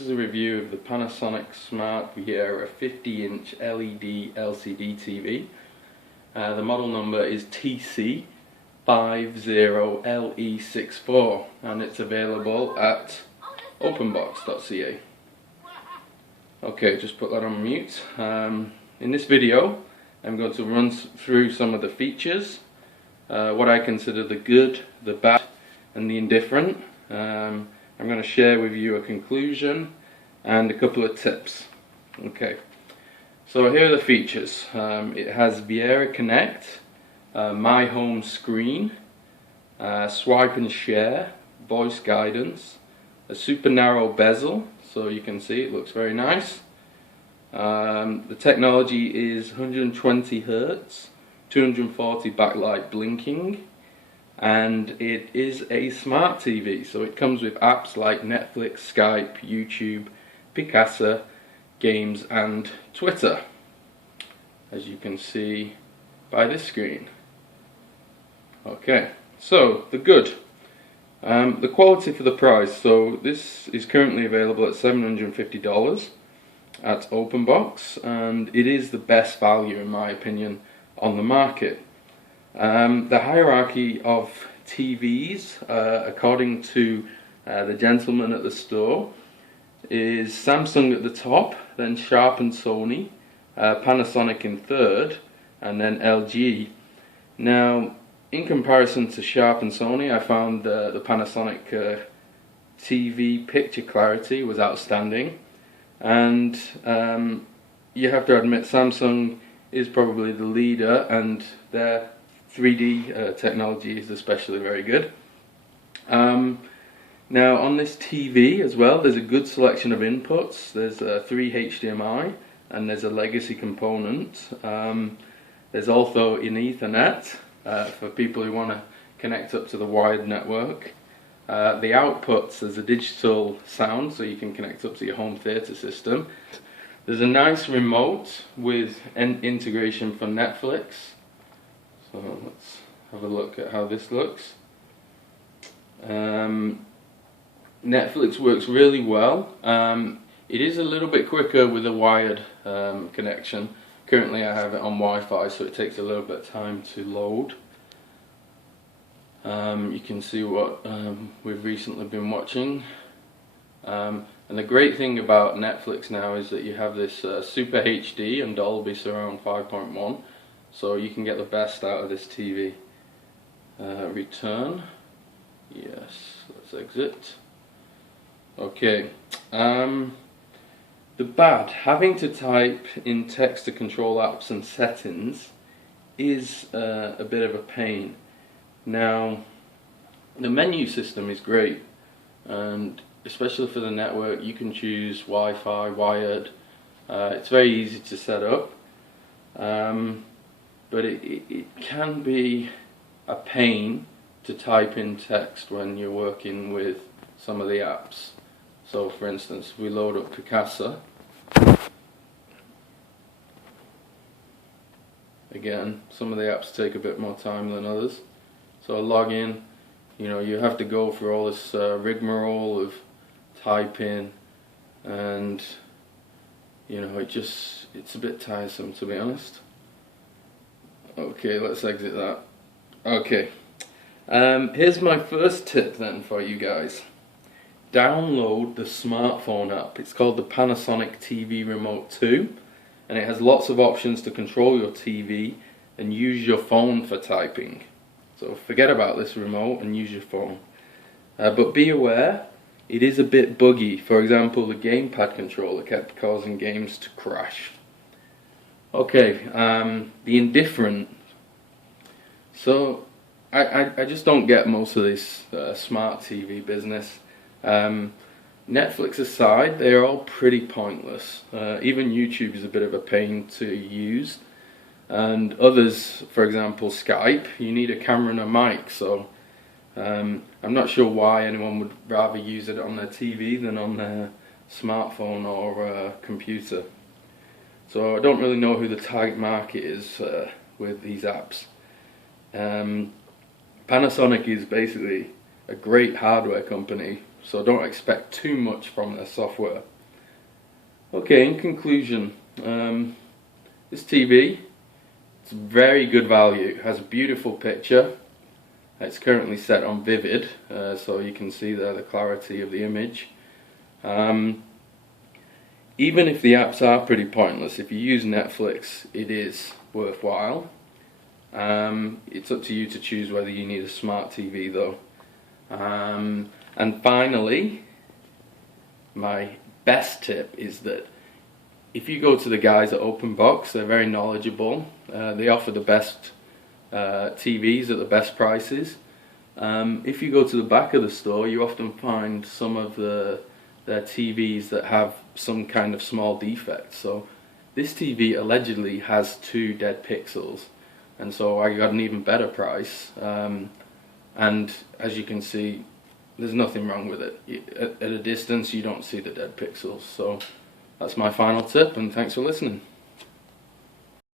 this is a review of the Panasonic Smart Viera 50-inch LED LCD TV. The model number is TC-50LE64 and it's available at Openbox.ca. Okay, just put that on mute. In this video I'm going to run through some of the features, what I consider the good, the bad and the indifferent. I'm going to share with you a conclusion and a couple of tips. Okay, so here are the features. It has Viera Connect, My Home Screen, Swipe and Share, Voice Guidance, a super narrow bezel, so you can see it looks very nice. The technology is 120 Hz, 240 backlight blinking, and it is a smart TV, so it comes with apps like Netflix, Skype, YouTube, Picasa, games and Twitter, as you can see by this screen. Okay, so the good. The quality for the price. So this is currently available at $750 at Openbox, and it is the best value in my opinion on the market. The hierarchy of TVs, according to the gentleman at the store, is Samsung at the top, then Sharp and Sony, Panasonic in third, and then LG. Now, in comparison to Sharp and Sony, I found the Panasonic TV picture clarity was outstanding, and you have to admit Samsung is probably the leader, and their 3D technology is especially very good. Now on this TV as well, there's a good selection of inputs. There's 3 HDMI and there's a legacy component. There's also an Ethernet for people who want to connect up to the wired network. The outputs, there's a digital sound, so you can connect up to your home theater system. There's a nice remote with an integration for Netflix. So let's have a look at how this looks. Netflix works really well. It is a little bit quicker with a wired connection. Currently I have it on Wi-Fi, so it takes a little bit of time to load. You can see what we've recently been watching. And the great thing about Netflix now is that you have this Super HD and Dolby Surround 5.1, so you can get the best out of this TV. Return. Yes, let's exit. Okay. The bad, having to type in text to control apps and settings is a bit of a pain. Now, the menu system is great, and especially for the network, you can choose Wi-Fi, wired. It's very easy to set up, but it can be a pain to type in text when you're working with some of the apps. So for instance, if we load up Picasa, again, some of the apps take a bit more time than others. So log in, you have to go through all this rigmarole of typing, and it's a bit tiresome, to be honest. Okay, let's exit that. Okay, here's my first tip then for you guys. Download the smartphone app. It's called the Panasonic TV Remote 2, and it has lots of options to control your TV and use your phone for typing. So forget about this remote and use your phone. But be aware, it is a bit buggy. For example, the gamepad controller kept causing games to crash. Okay, the indifferent. So I just don't get most of this smart TV business. Netflix aside, they are all pretty pointless. Even YouTube is a bit of a pain to use, and others, for example Skype, you need a camera and a mic, so I'm not sure why anyone would rather use it on their TV than on their smartphone or computer. So I don't really know who the target market is with these apps. Panasonic is basically a great hardware company, so don't expect too much from their software. Okay, in conclusion, this TV, it's very good value. It has a beautiful picture. It's currently set on vivid, so you can see there the clarity of the image. Even if the apps are pretty pointless, if you use Netflix, it is worthwhile. It's up to you to choose whether you need a smart TV though. And finally, my best tip is that if you go to the guys at Openbox, they're very knowledgeable. They offer the best TVs at the best prices. If you go to the back of the store, you often find some of their TVs that have some kind of small defect. So this TV allegedly has 2 dead pixels, and so I got an even better price. And as you can see, there's nothing wrong with it. At a distance, you don't see the dead pixels. So that's my final tip, and thanks for listening.